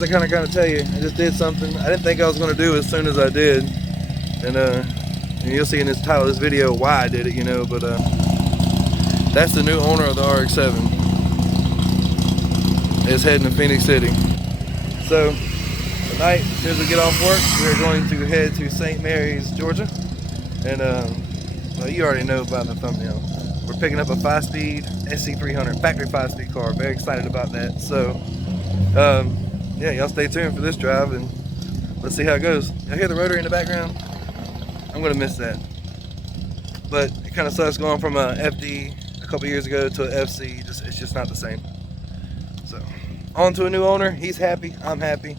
I kind of tell you, I just did something I didn't think I was going to do as soon as I did, and you'll see in this title of this video why I did it, you know. But that's the new owner of the RX-7. Is heading to Phoenix City. So tonight, as soon as we get off work, we're going to head to St. Mary's, Georgia, and well, you already know by the thumbnail. We're picking up a 5-speed SC300 factory 5-speed car. Very excited about that. So. Yeah, y'all stay tuned for this drive and let's see how it goes. I hear the rotary in the background. I'm gonna miss that. But it kind of sucks going from a FD a couple years ago to an FC. It's just not the same. So, on to a new owner. He's happy. I'm happy.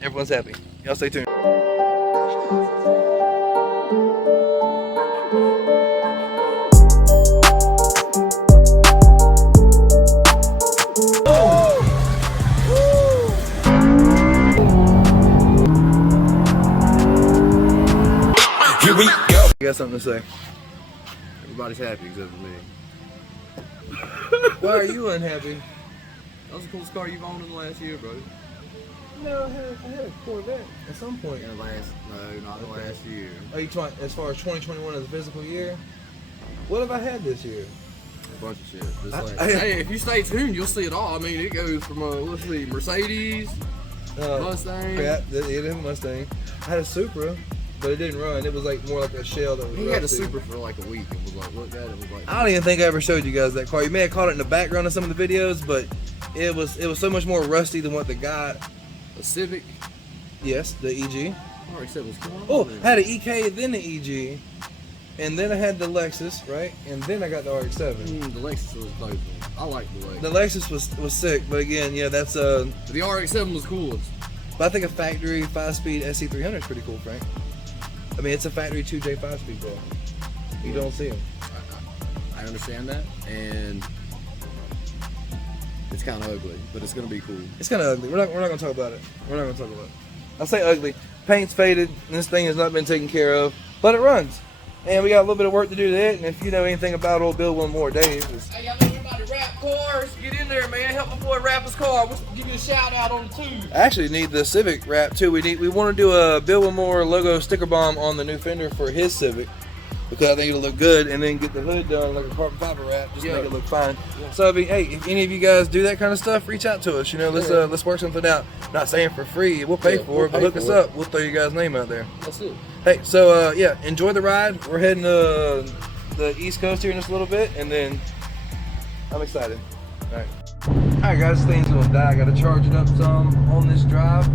Everyone's happy. Y'all stay tuned. Here we go. You got something to say? Everybody's happy except for me. Why are you unhappy? That was the coolest car you've owned in the last year, bro. No, I had a Corvette at some point. No, not the last year. Are you talking as far as 2021 as a physical year? What have I had this year? A bunch of shit. Just hey, if you stay tuned, you'll see it all. I mean, it goes from let's see, Mercedes, Mustang. Yeah, it is a Mustang. I had a Supra, but it didn't run. It was like more like a shell that was He rusty. had a Supra for like a week and was like, looked at it, was like. I don't even think I ever showed you guys that car. You may have caught it in the background of some of the videos, but it was so much more rusty than what the guy. A Civic. Yes, the EG. RX-7 was cool. Oh, I had an EK, then the EG, and then I had the Lexus, right? And then I got the RX-7. The Lexus was dope. I like the Lexus. The Lexus was sick, but again, yeah, that's The RX-7 was coolest. But I think a factory 5-speed SC300 is pretty cool, Frank. I mean, it's a factory 2J 5-speed car. You don't see them. I understand that, and it's kind of ugly, but it's gonna be cool. It's kind of ugly. We're not gonna talk about it. We're not gonna talk about it. I'll say ugly. Paint's faded, and this thing has not been taken care of, but it runs. And we got a little bit of work to do to it. And if you know anything about old Bill One More Days, hey, y'all know everybody wrap cars? Get in there, man. Help my boy wrap his car. We'll give you a shout out on it too. I actually need the Civic wrap too. We want to do a Bill One More logo sticker bomb on the new fender for his Civic, because I think it'll look good, and then get the hood done like a carbon fiber wrap, just to make it look fine. Yeah. So I mean, hey, if any of you guys do that kind of stuff, reach out to us. You know, let's work something out. Not saying for free, we'll pay for it, but hook us up. We'll throw your guys' name out there. That's it. Hey, so yeah, enjoy the ride. We're heading to the East Coast here in just a little bit, and then I'm excited. All right, guys, this thing's gonna die. I gotta charge it up some on this drive.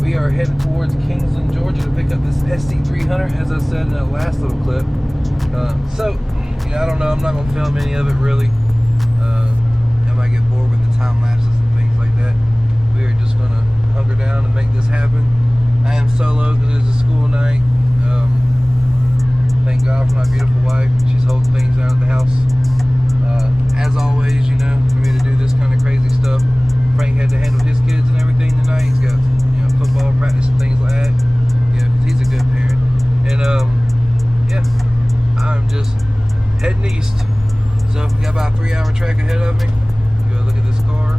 We are headed towards Kingsland, Georgia, to pick up this SC300, as I said in that last little clip. So, you know, I don't know. I'm not gonna film any of it really. I might get bored with the time lapses and things like that. We are just gonna hunker down and make this happen. I am solo because it's a school night. Thank God for my beautiful wife. She's holding things down at the house. As always, you know, for me to do this kind of crazy stuff, Frank had to handle his kids and everything tonight. He's got, you know, football practice and things like that. Yeah, he's a good parent. And yeah, I'm just heading east. So we got about a 3-hour trek ahead of me. Go look at this car.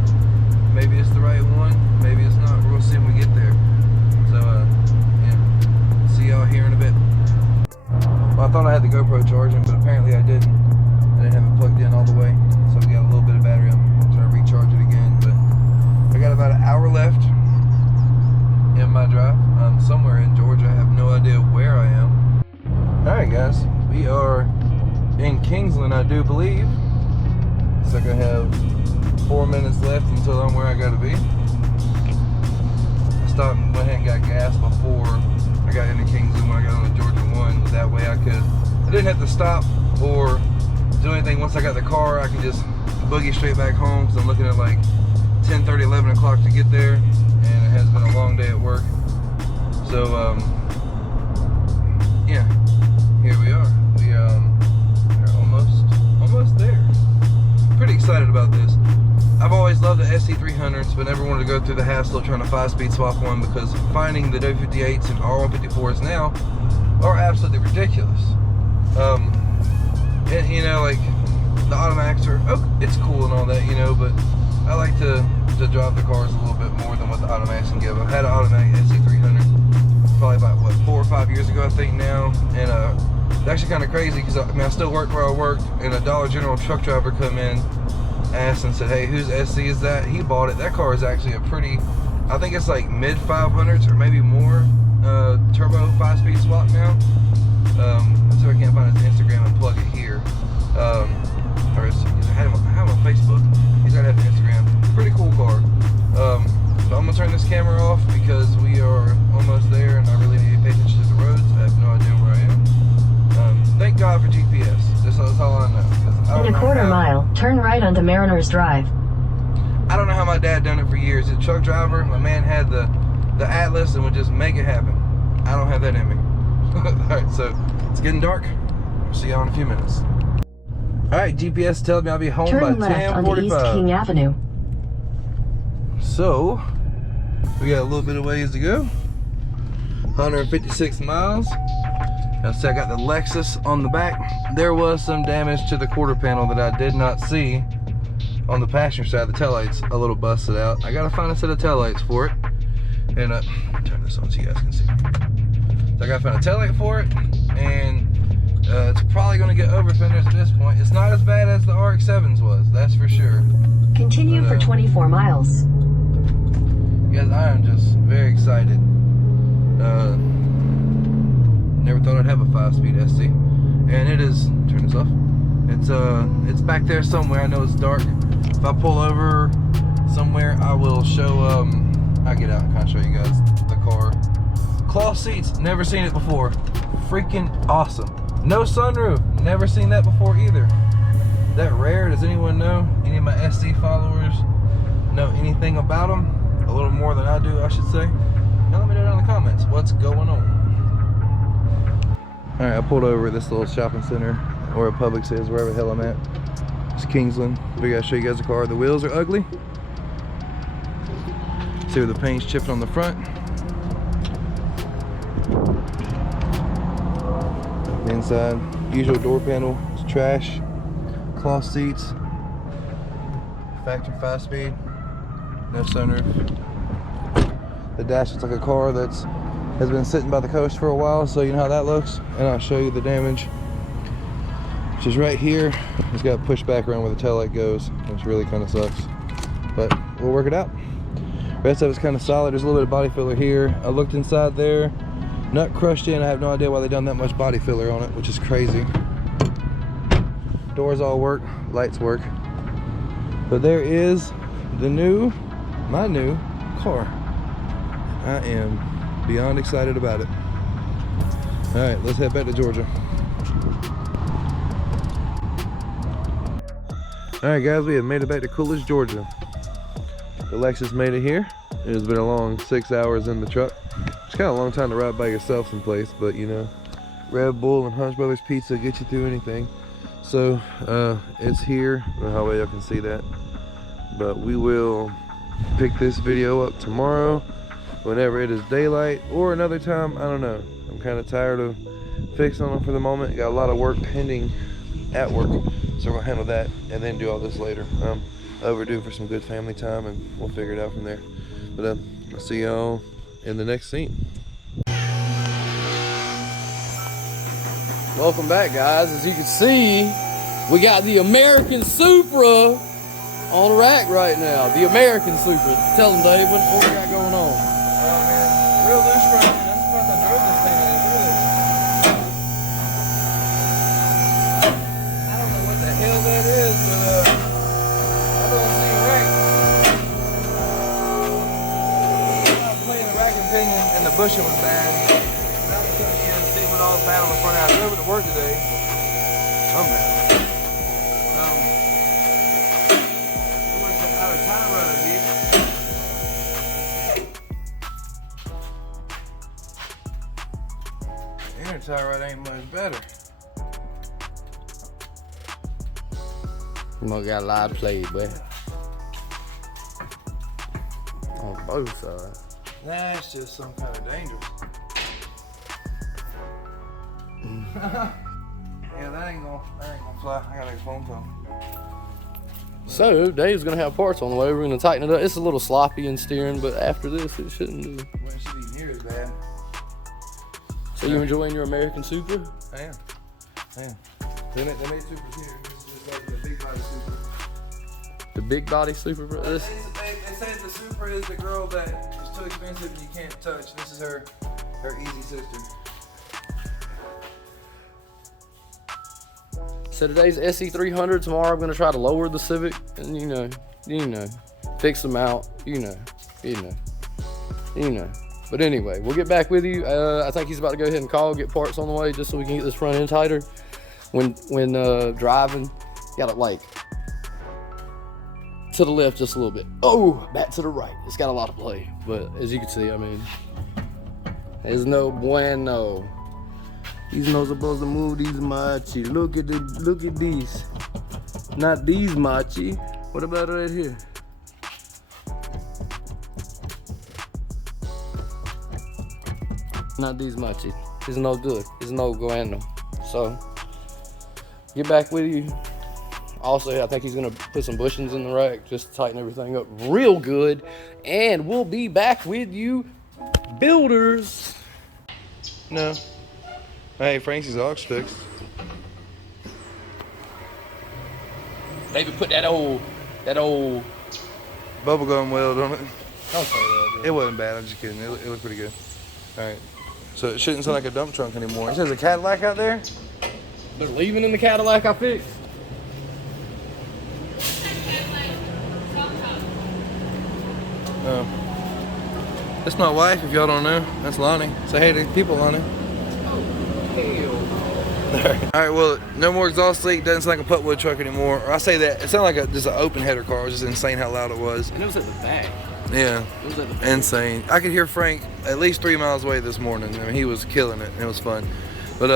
Maybe it's the right one. Maybe it's not. We're gonna see when we get there. So yeah, see y'all here in a bit. Well, I thought I had the GoPro charging, but apparently I didn't. I didn't have it plugged in all the way, so we got a little bit of battery. I'm trying to recharge it again, but I got about an hour left in my drive. I'm somewhere in Georgia. I have no idea where I am. All right, guys, we are in Kingsland, I do believe. Looks like I have 4 minutes left until I'm where I gotta be. I stopped and went ahead and got gas before I got into Kingsland when I got on the Georgia 1. That way I didn't have to stop or do anything. Once I got the car, I could just boogie straight back home, because I'm looking at like 10:30, 11 o'clock to get there, and it has been a long day at work. So yeah, here we are. We're almost there. Pretty excited about this. I've always loved the SC300s, but never wanted to go through the hassle of trying to 5-speed swap one, because finding the W58s and R154s now are absolutely ridiculous. And you know, like the automatics are, oh, it's cool and all that, you know, but I like to to drive the cars a little bit more than what the automatics can give. I've had an automatic SC300 probably about, what, 4 or 5 years ago, I think now. And it's actually kind of crazy because I still worked where I worked, and a Dollar General truck driver come in, asked and said, hey, whose SC is that? He bought it. That car is actually a pretty, I think it's like mid 500s or maybe more, turbo 5-speed swap now. Let's see if I can't find his Instagram and plug it here. Or I have him on Facebook. He's gotta have an Instagram. Pretty cool car. So I'm gonna turn this camera off because we are almost there and I really need to pay attention to the roads. I have no idea where I am. Thank God for GPS. That's all I know. In a quarter mile, turn right onto Mariners Drive. I don't know how my dad done it for years. He's a truck driver. My man had the Atlas and would just make it happen. I don't have that in me. Alright, so it's getting dark. I'll see y'all in a few minutes. Alright, GPS tells me I'll be home Turn by left onto 10:45. East King Avenue. So, we got a little bit of ways to go. 156 miles. Now, see, I got the Lexus on the back. There was some damage to the quarter panel that I did not see on the passenger side. The taillight's a little busted out. I gotta find a set of taillights for it. And turn this on so you guys can see. So I gotta find a taillight for it, and it's probably gonna get over fenders at this point. It's not as bad as the RX-7's was, that's for sure. Continue for 24 miles. Guys, I am just very excited. Never thought I'd have a 5-speed SC, and it is. Turn this off. It's back there somewhere. I know it's dark. If I pull over somewhere, I will show. I'll get out and kind of show you guys the car. Cloth seats, never seen it before. Freaking awesome. No sunroof, never seen that before either. That rare? Does anyone know? Any of my SC followers know anything about them? A little more than I do, I should say. Now let me know down in the comments what's going on. Alright, I pulled over at this little shopping center, or a Publix is, wherever the hell I'm at. It's Kingsland. We gotta show you guys the car. The wheels are ugly. See where the paint's chipping on the front. The inside, usual door panel, it's trash. Cloth seats. Factory 5-speed. No sunroof. The dash looks like a car that's has been sitting by the coast for a while, so you know how that looks. And I'll show you the damage, which is right here. It's got pushed back around where the taillight goes, which really kind of sucks. But we'll work it out. The rest of it's kind of solid. There's a little bit of body filler here. I looked inside there. Nut crushed in. I have no idea why they done that much body filler on it, which is crazy. Doors all work. Lights work. But there is my new car. I am beyond excited about it. All right, let's head back to Georgia. All right, guys, we have made it back to Coolidge, Georgia. The Lexus made it here. It has been a long 6 hours in the truck. It's kind of a long time to ride by yourself someplace, but you know, Red Bull and Hunch Brothers Pizza get you through anything. So it's here. I don't know how well y'all can see that, but we will pick this video up tomorrow whenever it is daylight, or another time. I don't know. I'm kind of tired of fixing them for the moment. Got a lot of work pending at work, so we're gonna handle that and then do all this later. Overdue for some good family time, and we'll figure it out from there. But I'll see y'all in the next scene. Welcome back, guys. As you can see, we got the American Supra on the rack right now. The American Supra. Tell them, Dave, what we got going on. Man, real loose front. That's the first I drove this thing in. I don't know what the hell that is, but I don't see a rack. I was playing the rack and pinion, and the bushing was bad. Now I'm coming in and see what all the bad on the front. I drove it to work today. I'm mad. Out of time running, dude. Inner tie rod ain't much better. You might got a lot of play, but on both sides. That's just some kind of dangerous. Yeah, that ain't gonna fly. I gotta make a phone call. So Dave's gonna have parts on the way. We're gonna tighten it up. It's a little sloppy in steering, but after this, it shouldn't do. Well, it should be near as bad. So you enjoying your American Supra? I am. They made Supras here. This is just like the big body Supra. The big body Supra, bro. They said the Supra is the girl that is too expensive and you can't touch. This is her easy sister. So today's SE300. Tomorrow I'm gonna try to lower the Civic, and you know, fix them out. You know. But anyway, we'll get back with you. I think he's about to go ahead and get parts on the way, just so we can get this front end tighter. When driving, gotta like to the left just a little bit. Oh, back to the right. It's got a lot of play, but as you can see, I mean, there's no bueno. He's not supposed to move these machi. Look at these. Not these machi. What about right here? Not these machi. It's no good. It's no bueno. So, get back with you. Also, I think he's gonna put some bushings in the rack just to tighten everything up real good. And we'll be back with you, builders. No. Hey, Frankie's aux fixed. David put that old Bubblegum weld on it. don't say that, It wasn't bad, I'm just kidding. It looked pretty good. Alright. So it shouldn't sound like a dump trunk anymore. It says a Cadillac out there? They're leaving in the Cadillac I fixed. Oh. That's my wife, if y'all don't know. That's Lonnie. Say hey to people, Lonnie. Alright, well, no more exhaust leak. Doesn't sound like a putwood truck anymore. Or I say that, it sounded like just an open header car. It was just insane how loud it was. And it was at the back. Yeah. It was at the back. Insane. I could hear Frank at least 3 miles away this morning. I mean, he was killing it. It was fun. But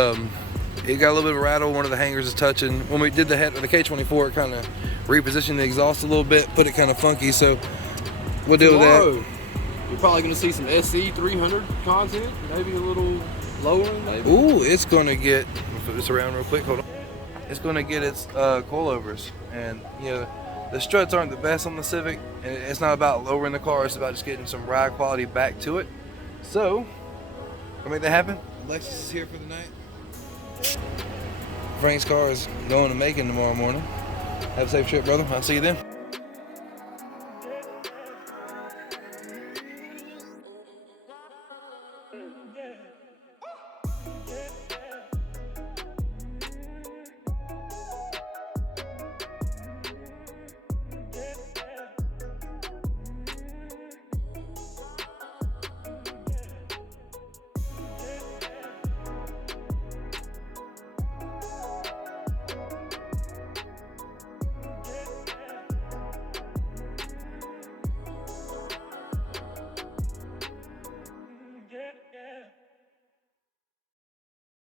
it got a little bit of a rattle. One of the hangers is touching. When we did the K24, it kind of repositioned the exhaust a little bit, put it kind of funky. So we'll deal with that. You're probably going to see some SE300 content, maybe a little lower, maybe. Ooh, it's going to get, I'll flip this around real quick, hold on. It's going to get its coilovers. And, you know, the struts aren't the best on the Civic. And it's not about lowering the car, it's about just getting some ride quality back to it. So, we'll make that happen. Alexis is here for the night. Frank's car is going to Macon tomorrow morning. Have a safe trip, brother. I'll see you then.